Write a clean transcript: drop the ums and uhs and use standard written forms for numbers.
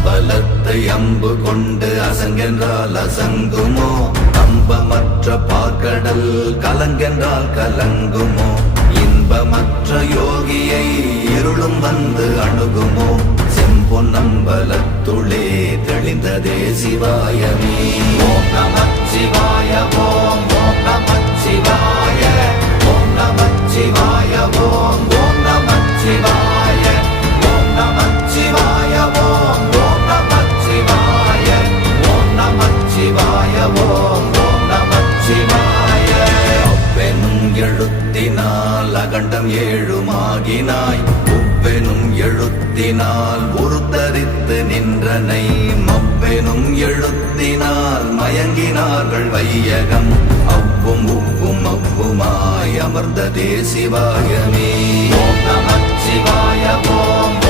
அம்பலத்தை அம்பு கொண்டு அசங்கென்றால் அசங்குமோ? அம்பமற்ற பார்க்கடல் கலங்கென்றால் கலங்குமோ? இன்பமற்ற யோகியை இருளும் வந்து அணுகுமோ? செம்பொன்னம்பலத்துளே தெளிந்ததே சிவாயமே. ஓம் நமச்சிவாய ஓம் ஓம் நமச்சிவாய ஓம் நமச்சிவாய ஓம் ஓம் நமச்சிவாய ஓம் நமச்சிவாய ஓம் ஓம் நமச்சிவாய ஓம் நமச்சிவாய ஓம் ஓம் நமச்சிவாய. அவ்வெனும் எழுத்தினால் அகண்டம் ஏழுமாகினாய், உவ்வெனும் எழுத்தினால் உருத்தரித்து நின்றனை, மவ்வெனும் எழுத்தினால் மயங்கினார்கள் வையகம், அவ்வும் உவ்வும் அவ்வுமாய் அமர்ந்ததே சிவாயமே. ஓம் நமச்சிவாய ஓம்